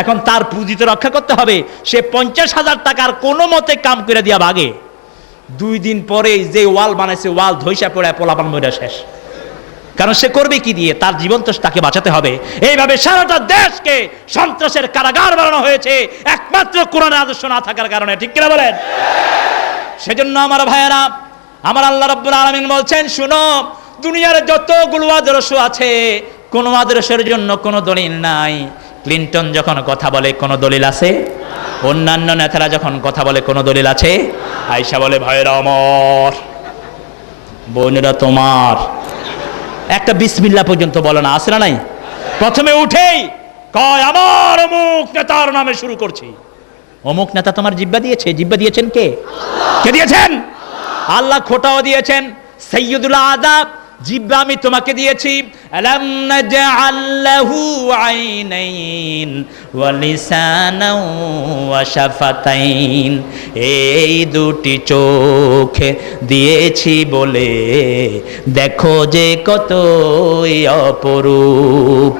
এখন তার পুঁজি তো রক্ষা করতে হবে। সে 50,000 টাকার কোনো মতে কাম করে দিয়া ভাগে, 2 দিন পরে যে ওয়াল বানাইছে ওয়াল ধইসা পড়ে পোলাপান মইরা শেষ। কারণ সে করবে কি দিয়ে? তার জীবন তো তাকে বাঁচাতে হবে। এইভাবে সারাটা দেশকে সন্ত্রাসের কারাগার বানানো হয়েছে একমাত্র কোরআনের আদর্শ না থাকার কারণে, ঠিক কিনা বলেন? সেজন্য আমার ভাইয়েরা, আমার আল্লাহ রাব্বুল আলামিন বলছেন, শুনো, দুনিয়ার যতগুলো আদর্শ আছে কোন আদর্শের জন্য কোনো দলিল নাই। ক্লিন্টন যখন কথা বলে কোনো দলিল আছে? অন্যান্য নেতারা যখন কথা বলে কোনো দলিল আছে? আয়েশা বলে, ভাইয়েরা আমার, বোনেরা তোমার, একটা বিসমিল্লাহ পর্যন্ত বলে না, আছে না নাই? প্রথমে উঠেই কয় আমার অমুক নেতার নামে শুরু করছি। অমুক নেতা তোমার জিব্বা দিয়েছে? জিব্বা দিয়েছেন কে? কে দিয়েছেন? আল্লাহ খোটাও দিয়েছেন। সাইয়্যিদুল আদাব, জিব্বা আমি তোমাকে দিয়েছি। আলাম নাজআল লাহু আইনাইন ওয়া লিসানাও ওয়া শাফাতাইন, এই দুটি চোখ দিয়েছি বলে দেখো যে কতই অপরূপ,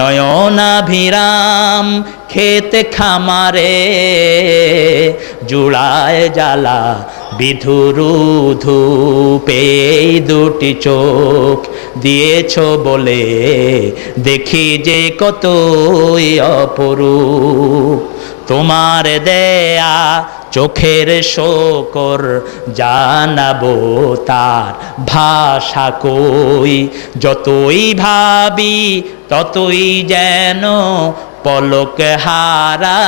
নয়নাভিরাম খেতে খামারে জুড়ায় জ্বালা বিধুরু ধূপ, এই দুটি চোখ দিয়েছ বলে দেখি যে কতই অপরূপ, তোমার দেয়া চোখের শোকর জানাবো তার ভাষা কই, যতই ভাবি ততই যেন পলক হারা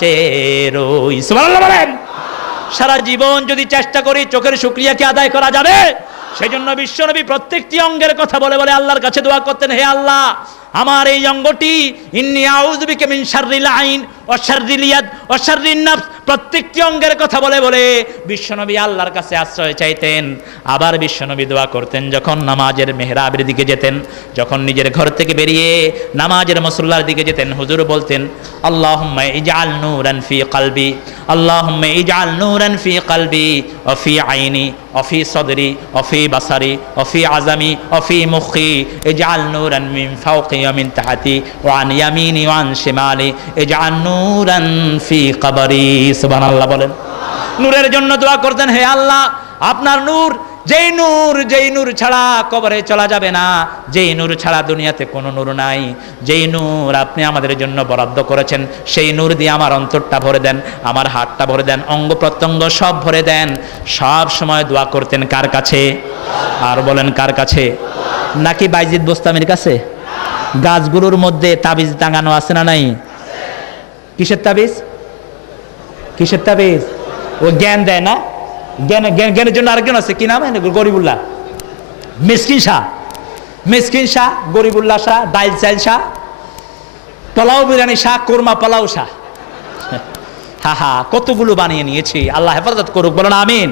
চেরোই। সুবহানাল্লাহ বলেন। সারা জীবন যদি চেষ্টা করি চোখের শুকরিয়াকে আদায় করা যাবে? সেই জন্য বিশ্বনবী প্রত্যেকটি অঙ্গের কথা বলে বলে আল্লাহর কাছে দোয়া করতেন, হে আল্লাহ, আমার এই অঙ্গটি, ইন্নী আউযু বিকা মিন শাররিল আইন ওয়া শাররিল ইয়াদ ওয়া শাররিন নাফস, প্রত্যেকটি অঙ্গের কথা বলে বলে বিশ্বনবী আল্লাহর কাছে আশ্রয় চাইতেন। আবার বিশ্বনবী দোয়া করতেন যখন নামাজের মেহরাবের দিকে যেতেন, যখন নিজের ঘর থেকে বেরিয়ে নামাজের মুসল্লার দিকে যেতেন, হুজুর বলতেন, আল্লাহুম্মা ইজআল নূরান ফি কলবি, আল্লাহুম্মা ইজআল নূরান ফি কলবি ওয়া ফি আইনি ওয়া ফি সদরি ওয়া ফি বাসারি ওয়া ফি আযামি ওয়া ফি মুখি, ইজআল নূরান মিন ফাওকি ওয়া মিন তাহতি ওয়া আন ইয়ামিনি ওয়া আন শিমালি, ইজআল নূরান ফি কবরি। সুবহানাল্লাহ বলেন। নূরের জন্য দোয়া করতেন, হে আল্লাহ, আপনার নূর, যেই নূর ছাড়া কবরে চলা যাবে না, যেই নূর ছাড়া দুনিয়াতে কোনো নূর নাই, যেই নূর আপনি আমাদের জন্য বরাদ্দ করেছেন, সেই নূর দিয়ে আমার অন্তরটা ভরে দেন, আমার হাতটা ভরে দেন, অঙ্গ প্রত্যঙ্গ সব ভরে দেন। সব সময় দোয়া করতেন কার কাছে? আর বলেন কার কাছে? নাকি বাইজিদ বোস্তামির কাছে? গাছগুলোর মধ্যে তাবিজ টাঙানো আছে না নাই? কিসের তাবিজ? কিসের তাবিজ? ও জ্ঞান দেয় না? জ্ঞানের জন্য আরেকজন আছে, কি নাম? গরিবুল্লাহ, মিসকিন শাহ, গরিবুল্লাহ শাহ, ডাইল চাইল শাহ, পোলাও বিরিয়ানি শাহ, কোরমা পোলাও শাহ, হা কতগুলো বানিয়ে নিয়েছি। আল্লাহ হেফাজত করুক, বলেন আমিন।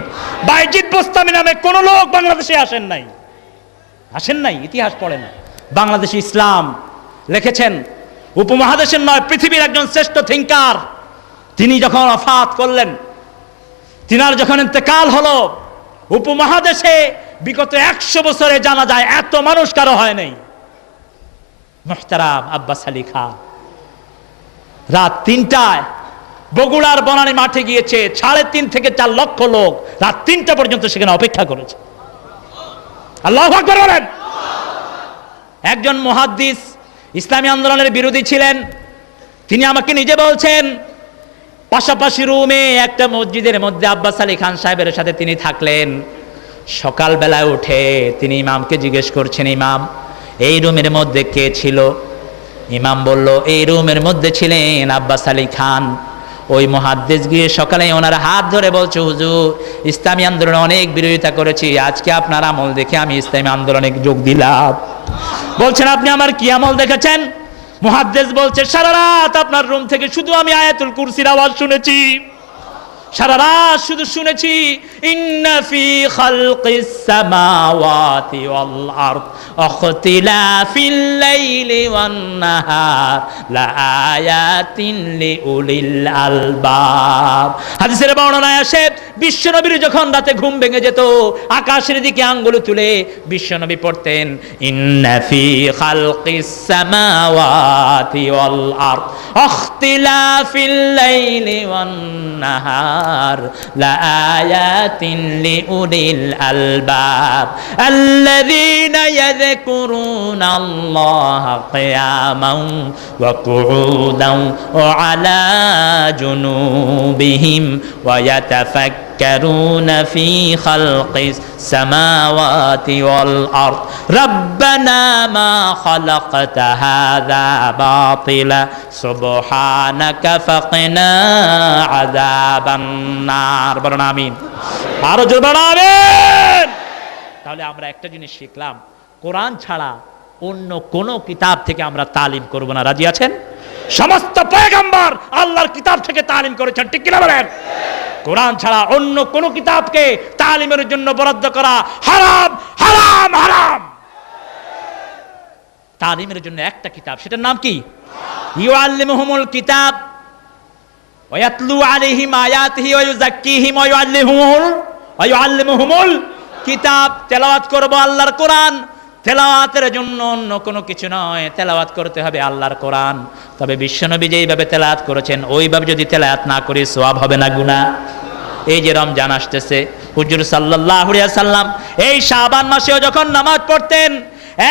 বাইজিদ বোস্তামি নামে কোন লোক বাংলাদেশে আসেন নাই, ইতিহাস পড়ে না। বাংলাদেশে ইসলাম লিখেছেন উপমহাদেশের নয়, পৃথিবীর একজন শ্রেষ্ঠ থিঙ্কার। তিনি যখন ওফাত করলেন, তিনার যখন ইন্তেকাল হলো, উপমহাদেশে বিগত 100 বছরে জানা যায় এত মানুষ কারো হয় নাই। মুহতারাম আব্বাস আলী খাঁ রাত 3টায় বগুড়ার বনানী মাঠে গিয়েছে, 3.5 থেকে 4 লক্ষ লোক রাত 3টা পর্যন্ত সেখানে অপেক্ষা করেছে। আল্লাহু আকবার বলেন। একজন মুহাদ্দিস ইসলামী আন্দোলনের বিরোধী ছিলেন, তিনি আমাকে নিজে বলছেন, পাশাপাশি রুমে একটা মসজিদের মধ্যে আব্বাস আলী খান সাহেবের সাথে তিনি থাকলেন। সকালবেলায় উঠে তিনি ইমামকে জিজ্ঞেস করছেন, ইমাম, এই রুমের মধ্যে কে ছিল? ইমাম বলল, এই রুমের মধ্যে ছিলেন আব্বাস আলী খান। ওই মুহাদ্দিস গিয়ে সকালে ওনার হাত ধরে বলছে, হুজুর, ইসলামী আন্দোলনে অনেক বিরোধিতা করেছি, আজকে আপনার আমল দেখে আমি ইসলামী আন্দোলনে যোগ দিলাম। বলছেন, আপনি আমার কি আমল দেখেছেন? মুহাদ্দিস বলছে, সারা রাত আপনার রুম থেকে শুধু আমি আয়াতুল কুরসির আওয়াজ শুনেছি, সারা রাত শুধু শুনেছি ইন্না ফি খালকিস সামাওয়াতি ওয়াল আরদ ইখতিলাফিল লাইলি ওয়ান নাহার লাআয়াতিন লিউলিল আলবাব। হাদিসের বর্ণনায় আসে বিশ্বনবীর যখন রাতে ঘুম ভেঙে যেত আকাশের দিকে আঙ্গুল তুলে বিশ্বনবী পড়তেন ইন্না ফি খালকিস সামাওয়াতি ওয়াল আরদ ইখতিলাফিল লাইলি ওয়ান নাহার লাআয়াতিন লিউলিল আলবাব আল্লাযীনা ইয়াযকুরুনাল্লাহা কিয়ামান ওয়া কুউদান ওয়া আলা জুনুবিহিম ওয়া ইয়াতাফাক্কারুনা ফি খালকিস সামাওয়াতি ওয়াল আরদ রাব্বানা মা খালাকতা হাযা বাতিলা সুবহানাকা ফাকিনা আযাবান নার। বলুন আমিন। আরো জোরে বলুন আমিন। তাহলে আমরা একটা জিনিস শিখলাম, কোরআন ছাড়া অন্য কোন কিতাব থেকে আমরা তালিম করব না। রাজি আছেন? সমস্ত পয়গম্বর আল্লাহর কিতাব থেকে তালিম করেছেন, ঠিক কিনা বলেন? কোরআন ছাড়া অন্য কোন কিতাবকে তালিমের জন্য বরাদ্দ করা হারাম হারাম হারাম। তালিমের জন্য একটা কিতাব, সেটার নাম কি? ইউআল্লিমুহুমুল কিতাব ওয়া ইয়াতলু আলাইহিম আয়াতিহি ওয়া ইউযাক্কিহিম ওয়া ইউআল্লিমুহুমুল কিতাব। তেলাওয়াত করব আল্লাহর কোরআন, তেলাওয়াতের জন্য অন্য কোনো কিছু নয়, তেলাওয়াত করতে হবে আল্লাহর কোরআন। তবে বিশ্বনবী যেইভাবে তেলাওয়াত করেছেন ওইভাবে যদি তেলাওয়াত না করি সওয়াব হবে না গুনাহ? এই যে রমজান আসতেছে, হুজুর সাল্লাল্লাহু আলাইহি সাল্লাম এই শাবান মাসেও যখন নামাজ পড়তেন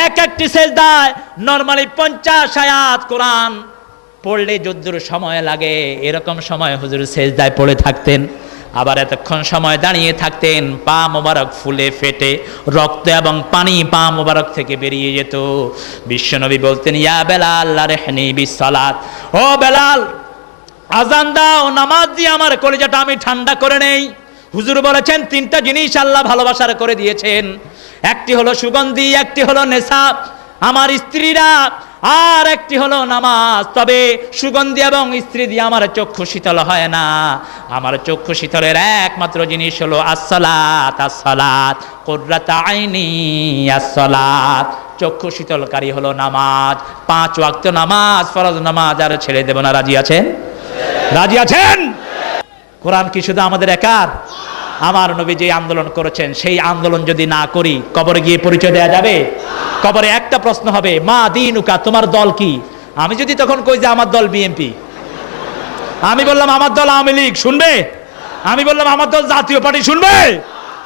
এক একটি সেজদায় নরমালি 50 আয়াত কোরআন পড়লে যদ্দুর সময় লাগে এরকম সময় হুজুর সেজদায় পড়ে থাকতেন। আবার এতক্ষণ সময় দাঁড়িয়ে থাকতেন, পা মোবারক ফুলে ফেটে রক্ত এবং পানি পা মোবারক থেকে বেরিয়ে যেত। বিশ্বনবী বলতেন ইয়া বেলাল আরহিনি বিসসালাত, ও বেলাল আজান দাও, নামাজ দিয়ে আমার কলিজাটা আমি ঠান্ডা করে নেই। হুজুর বলেছেন তিনটা জিনিস আল্লাহ ভালোবাসার করে দিয়েছেন, একটি হলো সুগন্ধি, একটি হলো নেশাব আমার স্ত্রীরা, আর একটি হলো নামাজ। তবে সুগন্ধি এবং স্ত্রী দিয়ে আমার চক্ষু শীতল হয় না, আমার চক্ষু শীতলের একমাত্র জিনিস হলো আসসালাত আসসালাত কুররাতু আইনি আসসালাত। চক্ষু শীতলকারী হলো নামাজ, 5 ওয়াক্ত নামাজ, ফরজ নামাজ আর ছেড়ে দেব না। রাজি আছেন? রাজি আছেন? কোরআন কি শুধু আমাদের একার? আমার নবী যে আন্দোলন করেছেন সেই আন্দোলন যদি না করি কবরে গিয়ে পরিচয় দেওয়া যাবে? কবরে একটা প্রশ্ন হবে, মা দীনুকা, তোমার দল কি? আমি যদি তখন কই যে আমার দল বিএনপি, আমি বললাম আমার দল আওয়ামী লীগ, শুনবে? আমি বললাম আমার দল জাতীয় পার্টি, শুনবে?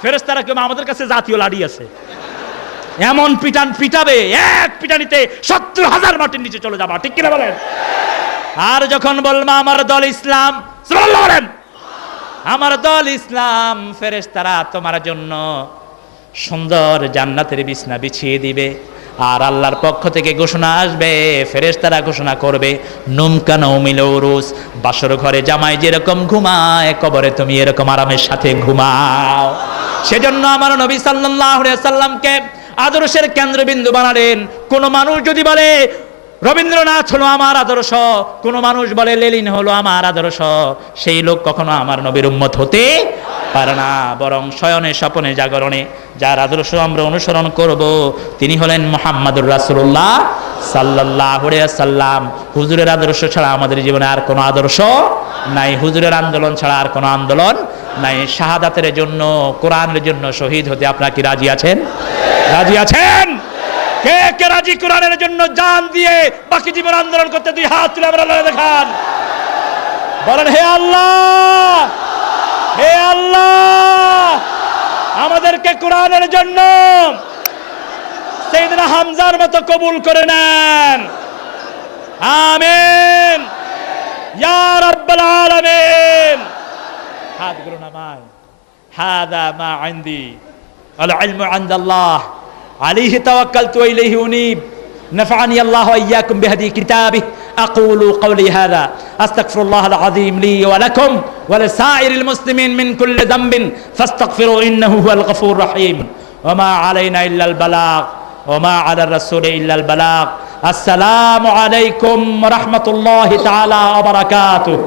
ফেরেশতারা কেউ আমাদের কাছে জাতীয় লাঠি আছে, এমন পিটান পিটাবে, এক পিটানিতে 70,000 মাটির নিচে চলে যাবা, ঠিক কিনা বলেন? আর যখন বলবো আমার দল ইসলাম, সুবহানাল্লাহ বলেন, আমার দল ইসলাম, ফেরেশতারা তোমার জন্য সুন্দর জান্নাতের বিছনা বিছিয়ে দিবে। আর আল্লাহর পক্ষ থেকে ঘোষণা আসবে, ফেরেশতারা ঘোষণা করবে নুমকা নৌমিল উরুস, বাসর ঘরে জামাই যেরকম ঘুমায় কবরে তুমি এরকম আরামের সাথে ঘুমাও। সেজন্য আমার নবী সাল্লাল্লাহু আলাইহি সাল্লামকে আদর্শের কেন্দ্রবিন্দু বানালেন। কোন মানুষ যদি বলে রবীন্দ্রনাথ হলো আমার আদর্শ, কোন মানুষ বলে লেনিন হলো আমার আদর্শ, সেই লোক কখনো আমার নবীর উম্মত হতে পারে না। বরং শয়নে স্বপনে জাগরণে যার আদর্শ আমরা অনুসরণ করব তিনি হলেন মুহাম্মাদুর রাসূলুল্লাহ সাল্লাল্লাহু আলাইহি সাল্লাম। হুজুরের আদর্শ ছাড়া আমাদের জীবনে আর কোনো আদর্শ নাই, হুজুরের আন্দোলন ছাড়া আর কোনো আন্দোলন নাই। শাহাদাতের জন্য, কোরআনের জন্য শহীদ হতে আপনারা কি রাজি আছেন? রাজি আছেন? কে কে রাজি কোরআনের জন্য জান দিয়ে বাকি জীবন আন্দোলন করতে? দুই হাত তুলে আমরা দেখান, বলেন হে আল্লাহ, হে আল্লাহ আমাদেরকে কোরআনের জন্য সাইয়েদনা হামজার মতো কবুল করে নেন, আমিন ইয়া রাব্বাল আলামিন। হাতগুলো নামায়, হাদা মা ইনদি আল ইলমু ইনদাল্লাহ আলাইহি তাওয়াক্কালতু ওয়া ইলাইহি উনীব। نفعني الله وإياكم بهدي كتابه. أقول قولي هذا أستغفر الله العظيم لي ولكم ولسائر المسلمين من كل ذنب فاستغفروا إنه هو الغفور الرحيم. وما علينا إلا البلاغ وما على الرسول إلا البلاغ. السلام عليكم ورحمة الله تعالى وبركاته.